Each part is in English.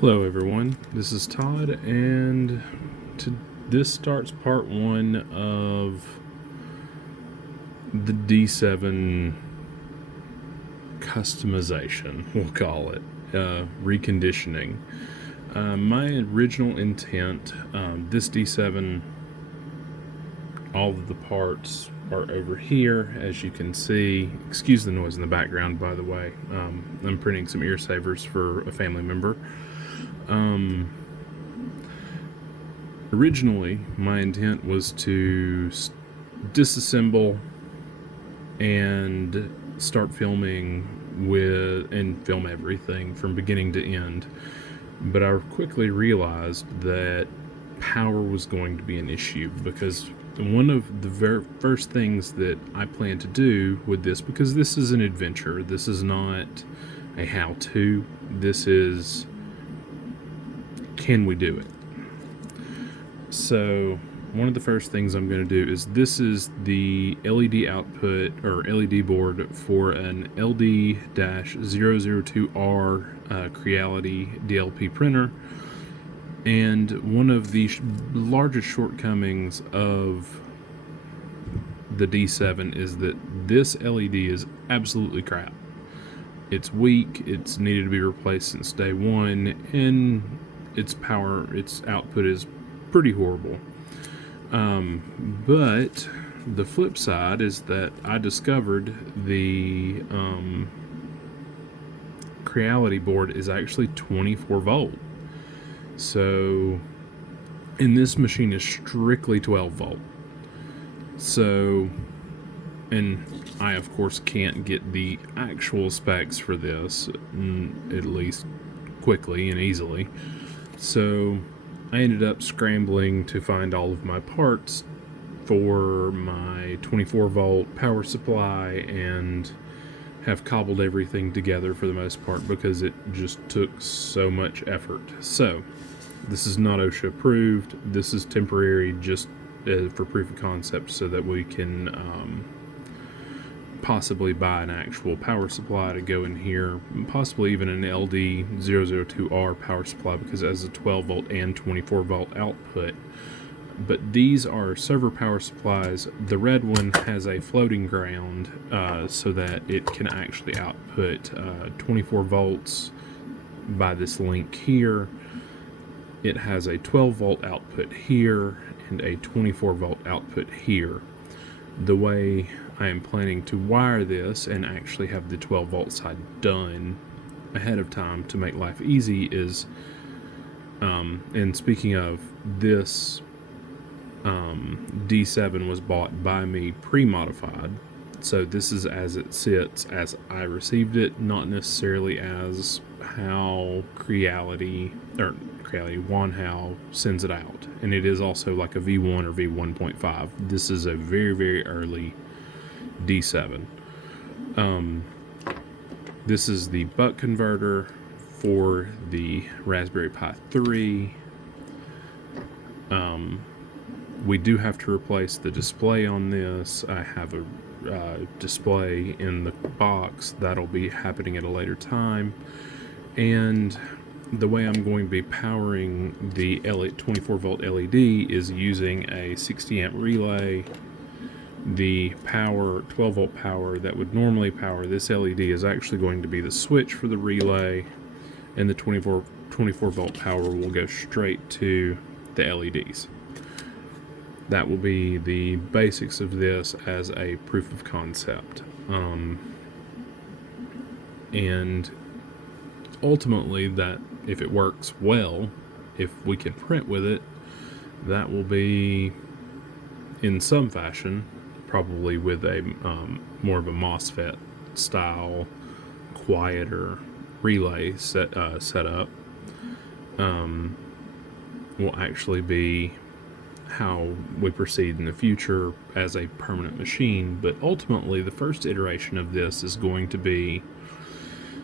Hello everyone, this is Todd, and this starts part one of the D7 customization, we'll call it, reconditioning. My original intent, this D7, all of the parts are over here, as you can see. Excuse the noise in the background, by the way. I'm printing some ear savers for a family member. Originally, my intent was to disassemble and start filming and film everything from beginning to end. But I quickly realized that power was going to be an issue, because one of the very first things that I plan to do with this, because this is an adventure, this is not a how-to, this is, can we do it? So one of the first things I'm going to do is, this is the LED output or LED board for an LD-002R Creality DLP printer. And one of the largest shortcomings of the D7 is that this LED is absolutely crap. It's weak, it's needed to be replaced since day one, and its output is pretty horrible. But the flip side is that I discovered the Creality board is actually 24 volt. So, and this machine is strictly 12 volt. So, and I of course can't get the actual specs for this, at least quickly and easily. So I ended up scrambling to find all of my parts for my 24 volt power supply and have cobbled everything together for the most part, because it just took so much effort. So this is not OSHA approved. This is temporary, just for proof of concept, so that we can possibly buy an actual power supply to go in here, possibly even an LD-002R power supply, because it has a 12 volt and 24 volt output. But these are server power supplies. The red one has a floating ground, so that it can actually output 24 volts by this link here. It has a 12 volt output here and a 24 volt output here. The way I am planning to wire this and actually have the 12 volt side done ahead of time to make life easy is, and speaking of, this D7 was bought by me pre-modified, so this is as it sits as I received it, not necessarily as how Creality Wanhao sends it out. And it is also like a V1 or V1.5. This is a very, very early D7. This is the buck converter for the Raspberry Pi 3. We do have to replace the display on this. I have a display in the box that'll be happening at a later time. And the way I'm going to be powering the 24 volt LED is using a 60 amp relay. The 12 volt power that would normally power this LED is actually going to be the switch for the relay, and the 24 volt power will go straight to the LEDs. That will be the basics of this as a proof of concept. And ultimately, that if it works well, if we can print with it, that will be in some fashion, probably with a more of a MOSFET style, quieter relay setup, will actually be how we proceed in the future as a permanent machine. But ultimately, the first iteration of this is going to be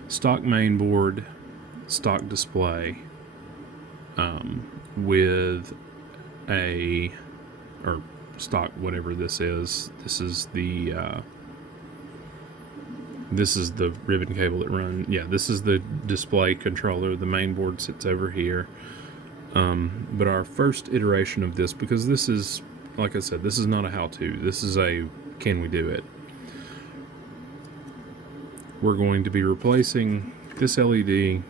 stock mainboard, stock display, with or stock whatever this is. This is the This is the ribbon cable that runs. Yeah, this is the display controller. The main board sits over here. But our first iteration of this, because this is, like I said, this is not a how-to. This is a can we do it? We're going to be replacing this LED,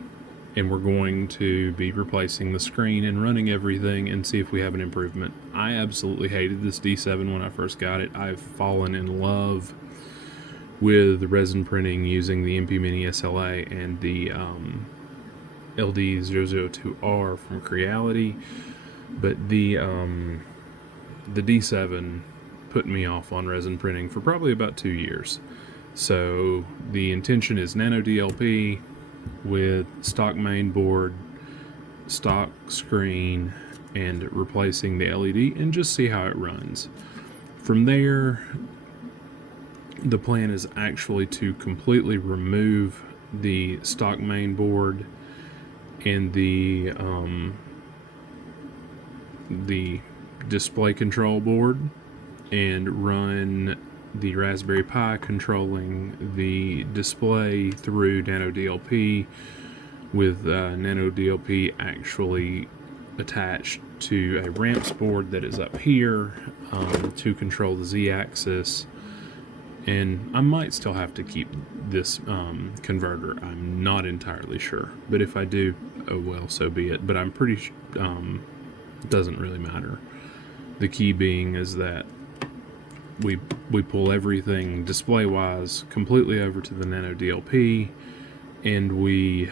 and we're going to be replacing the screen and running everything and see if we have an improvement. I absolutely hated this D7 when I first got it. I've fallen in love with resin printing using the MP Mini SLA and the LD002R from Creality, but the D7 put me off on resin printing for probably about 2 years. So the intention is nano DLP with stock main board, stock screen, and replacing the LED, and just see how it runs. From there, the plan is actually to completely remove the stock main board and the display control board, and run the Raspberry Pi controlling the display through Nano DLP, with Nano DLP actually attached to a ramps board that is up here to control the Z-axis. And I might still have to keep this converter. I'm not entirely sure, but if I do, oh well, so be it. But I'm pretty it doesn't really matter. The key being is that we pull everything display-wise completely over to the Nano DLP, and we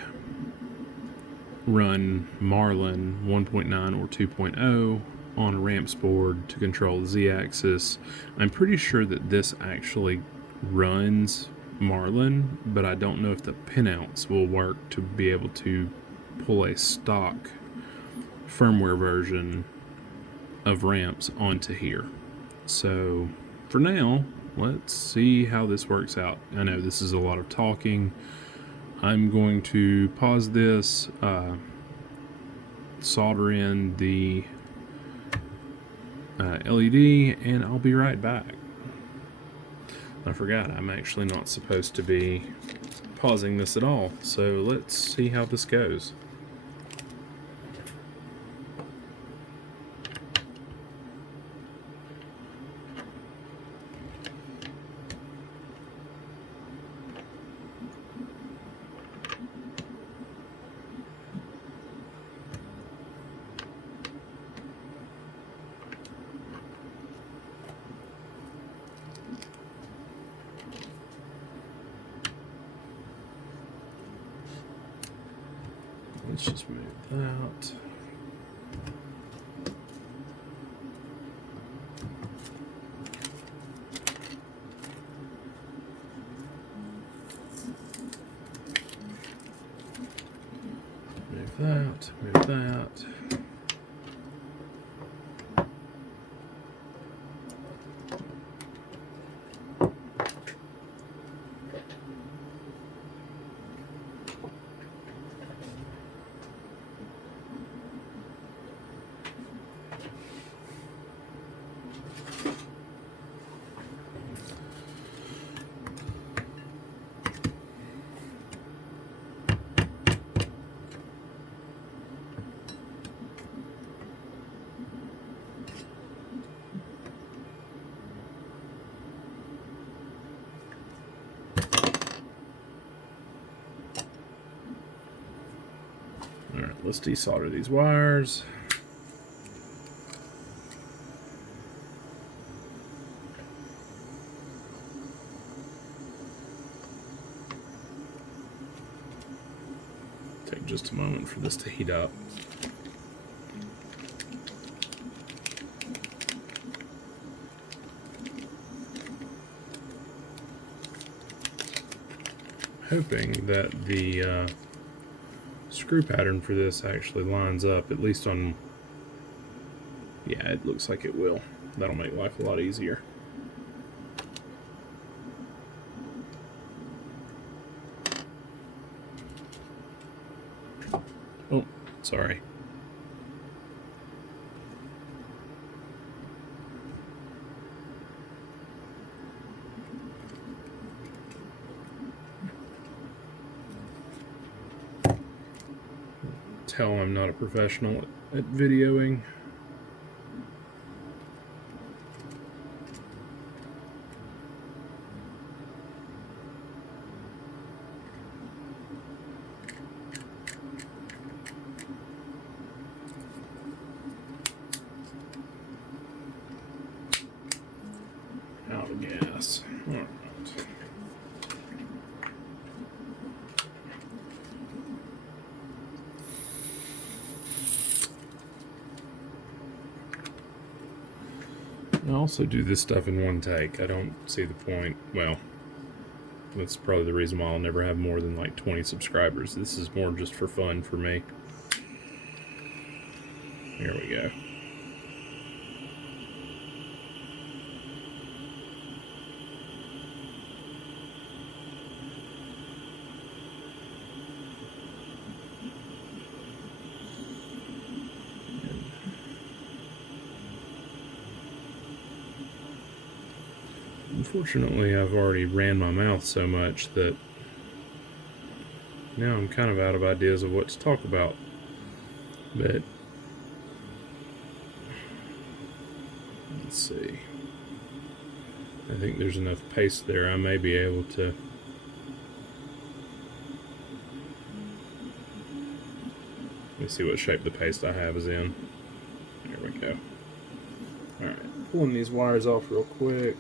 run Marlin 1.9 or 2.0 on a ramps board to control the Z-axis. I'm pretty sure that this actually runs Marlin, but I don't know if the pinouts will work to be able to pull a stock firmware version of ramps onto here. So for now, let's see how this works out. I know this is a lot of talking. I'm going to pause this, solder in the LED, and I'll be right back. I forgot, I'm actually not supposed to be pausing this at all, so let's see how this goes. Let's just move that. Move that, move that. Alright, let's desolder these wires. Take just a moment for this to heat up. Hoping that the screw pattern for this actually lines up, at least on, yeah, it looks like it will. That'll make life a lot easier. Oh, sorry. tell I'm not a professional at videoing. Out of gas. All right. I also do this stuff in one take. I don't see the point. Well, that's probably the reason why I'll never have more than like 20 subscribers. This is more just for fun for me. Here we go. Unfortunately, I've already ran my mouth so much that now I'm kind of out of ideas of what to talk about. But let's see. I think there's enough paste there. I may be able to. Let me see what shape the paste I have is in. There we go. Alright, pulling these wires off real quick.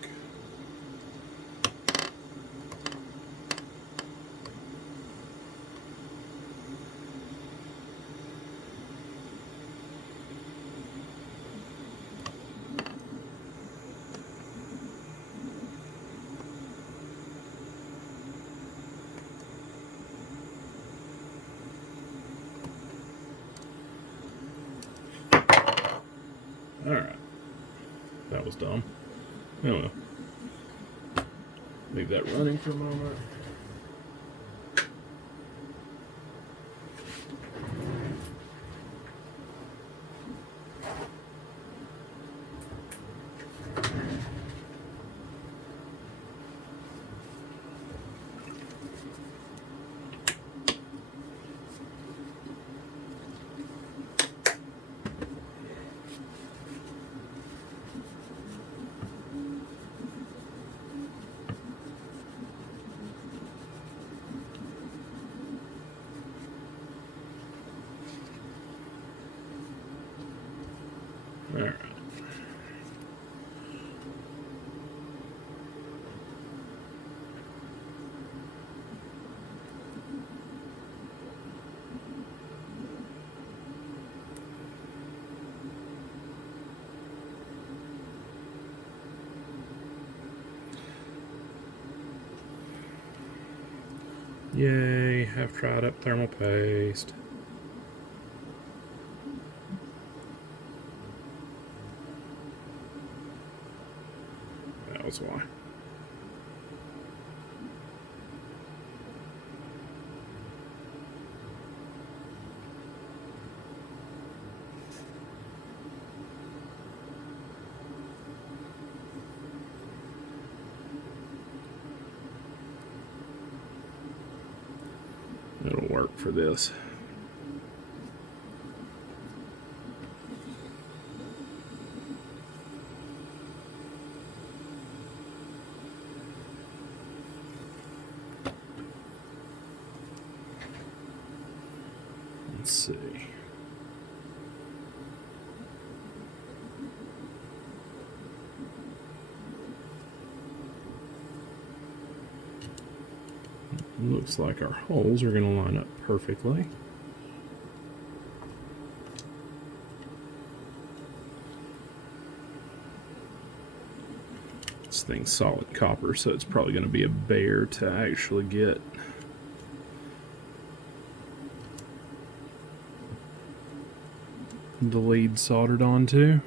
Alright. That was dumb. Oh well. Leave that running for a moment. Alright. Yay, have tried up thermal paste. That was why. It'll work for this. Let's see. Looks like our holes are going to line up perfectly. This thing's solid copper, so it's probably going to be a bear to actually get. The lead soldered onto.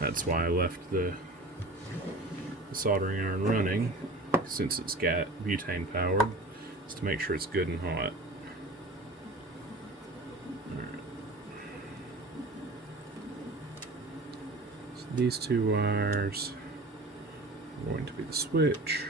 That's why I left the soldering iron running, since it's got butane powered, is to make sure it's good and hot. Alright. So these two wires are going to be the switch.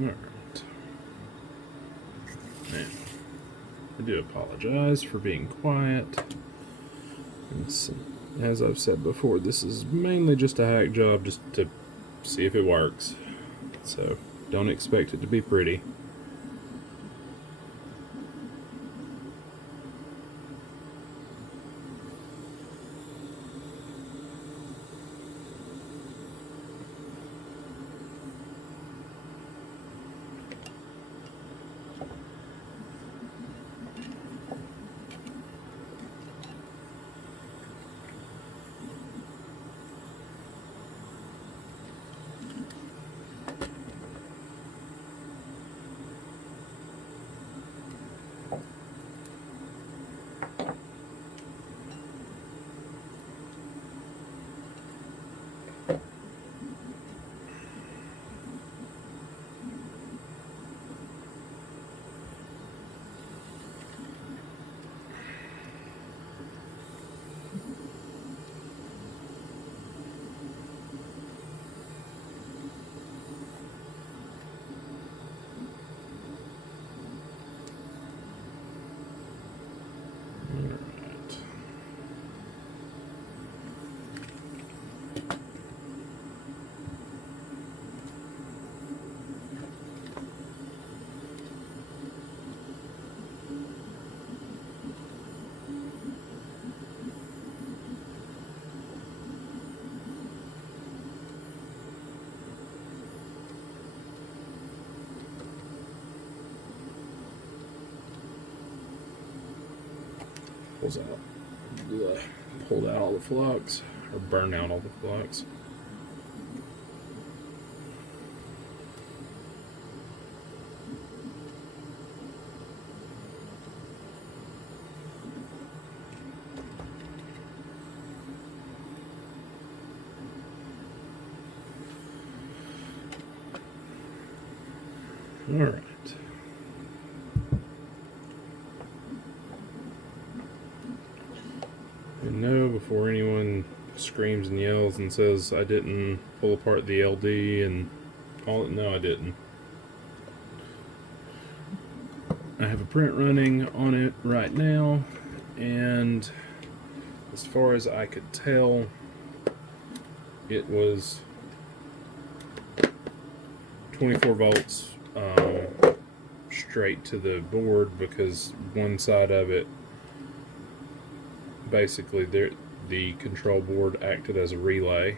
Alright. Now, I do apologize for being quiet. As I've said before, this is mainly just a hack job just to see if it works. So, don't expect it to be pretty. Pulled out all the flux, or burned out all the flux. All right. And no, before anyone screams and yells and says I didn't pull apart the LD and all, no, I didn't. I have a print running on it right now, and as far as I could tell, it was 24 volts straight to the board, because one side of it, basically the control board acted as a relay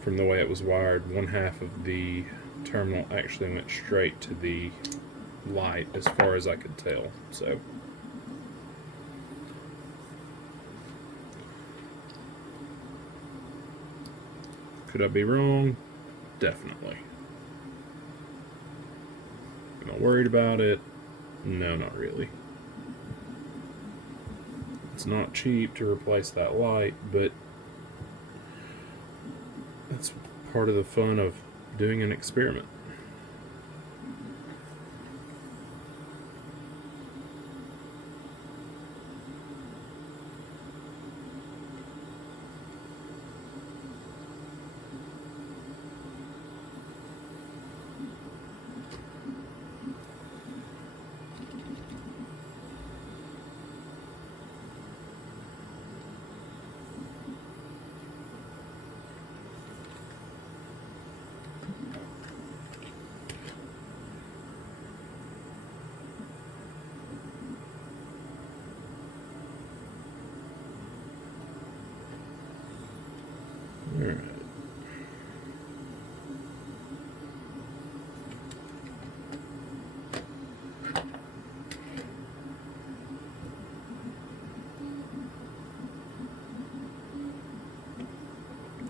from the way it was wired. One half of the terminal actually went straight to the light, as far as I could tell. So could I be wrong? Definitely. Am I worried about it? No, not really. It's not cheap to replace that light, but that's part of the fun of doing an experiment.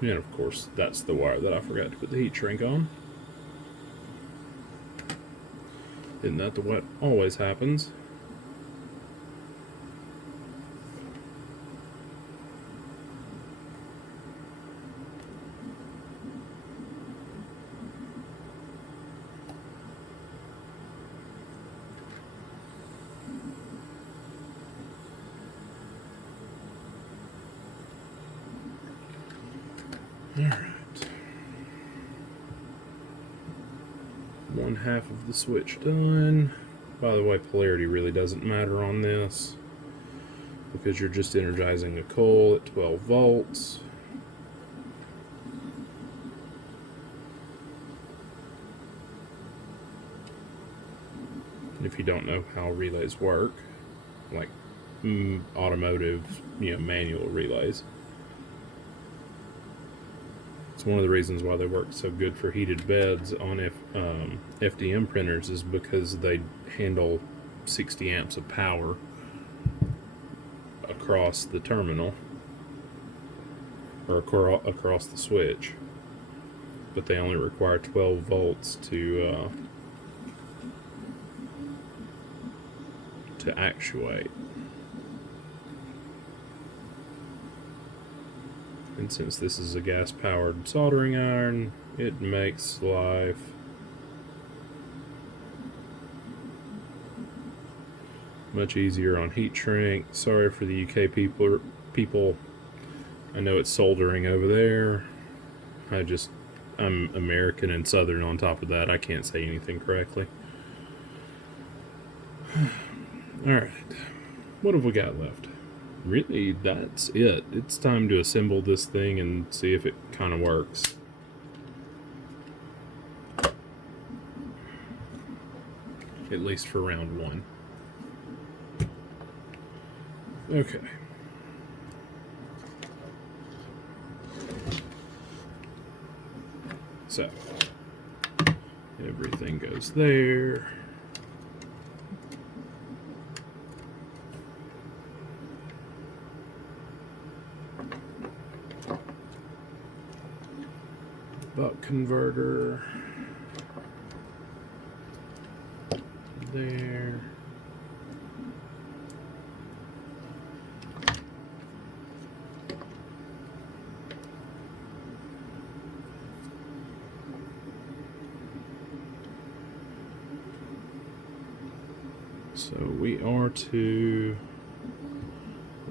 And of course, that's the wire that I forgot to put the heat shrink on. Isn't that what always happens? Alright. One half of the switch done. By the way, polarity really doesn't matter on this because you're just energizing a coil at 12 volts. And if you don't know how relays work, like automotive, manual relays, it's one of the reasons why they work so good for heated beds on FDM printers is because they handle 60 amps of power across the terminal or across the switch, but they only require 12 volts to actuate. And since this is a gas-powered soldering iron, it makes life much easier on heat shrink. Sorry for the UK people. I know it's soldering over there. I'm American and Southern on top of that. I can't say anything correctly. Alright. What have we got left? Really, that's it. It's time to assemble this thing and see if it kind of works. At least for round one. Okay. So, everything goes there. Buck converter there. So we are to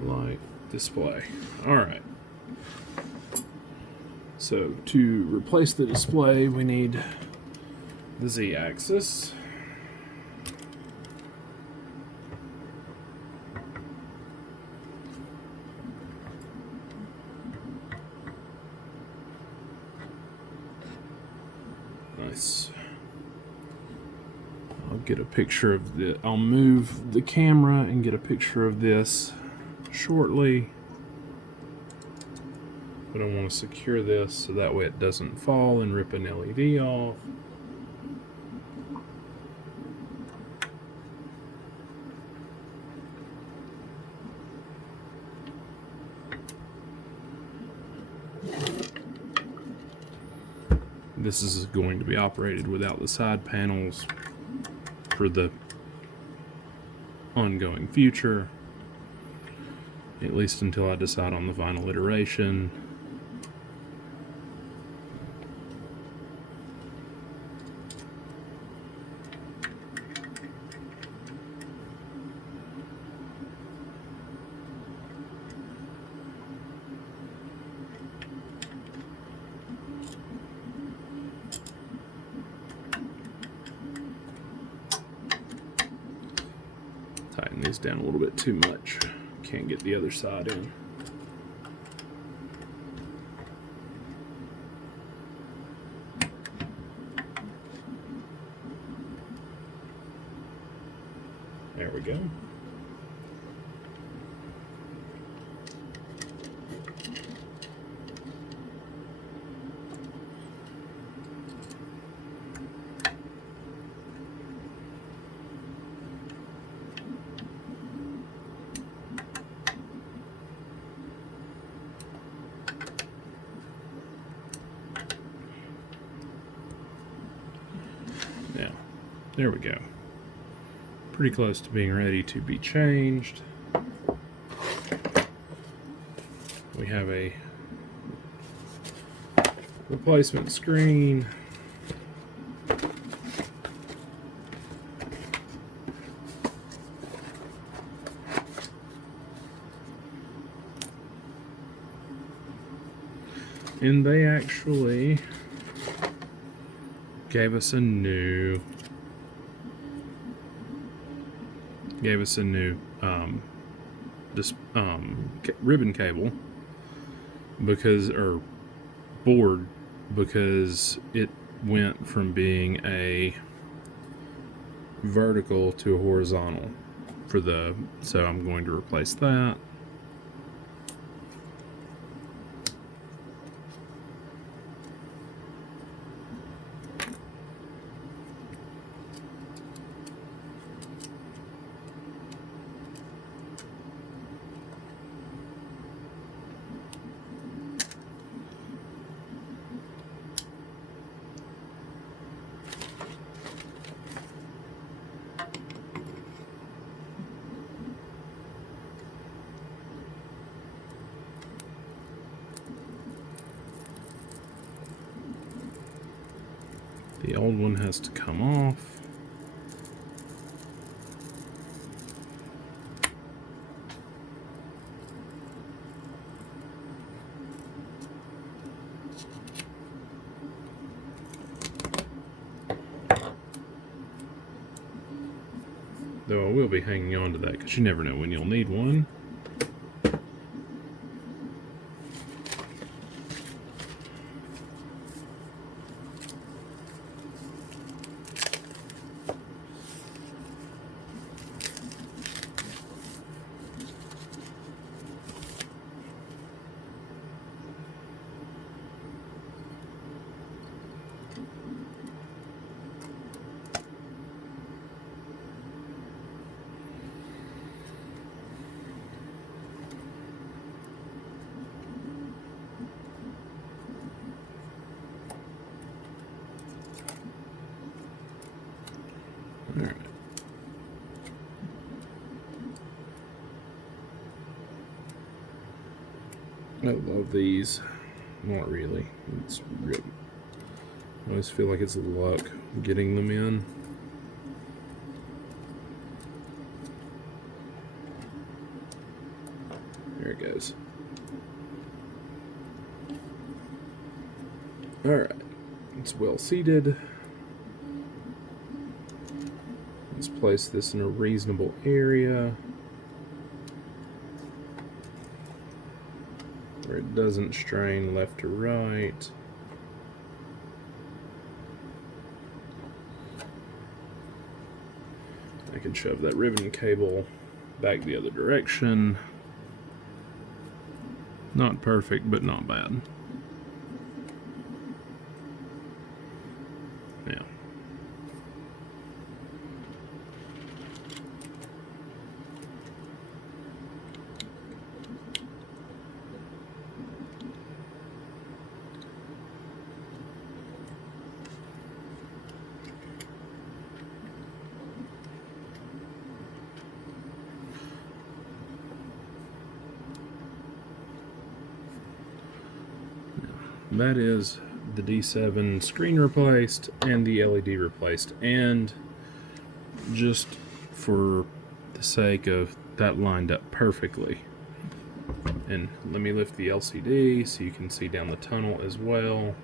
light display. All right. So to replace the display, we need the Z-axis. Nice. I'll get a picture of I'll move the camera and get a picture of this shortly. But I want to secure this so that way it doesn't fall and rip an LED off. This is going to be operated without the side panels for the ongoing future, at least until I decide on the final iteration. Tighten these down a little bit too much. Can't get the other side in. There we go. Now, there we go. Pretty close to being ready to be changed. We have a replacement screen. And they actually gave us a new ribbon cable or board, because it went from being a vertical to a horizontal so I'm going to replace that. The old one has to come off. Though I will be hanging on to that because you never know when you'll need one. Alright. I love these. Not really. It's really, I always feel like it's luck getting them in. There it goes. Alright. It's well seated. Let's place this in a reasonable area where it doesn't strain left to right. I can shove that ribbon cable back the other direction. Not perfect, but not bad. Now, that is the D7 screen replaced and the LED replaced, and just for the sake of that lined up perfectly. And let me lift the LCD so you can see down the tunnel as well.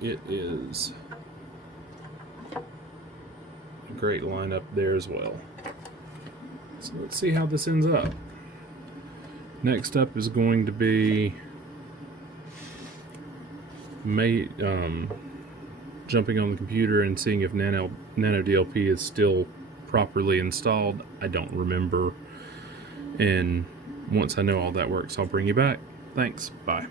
It is a great lineup there as well. So let's see how this ends up. Next up is going to be jumping on the computer and seeing if nano DLP is still properly installed. I don't remember. And once I know all that works, I'll bring you back. Thanks. Bye.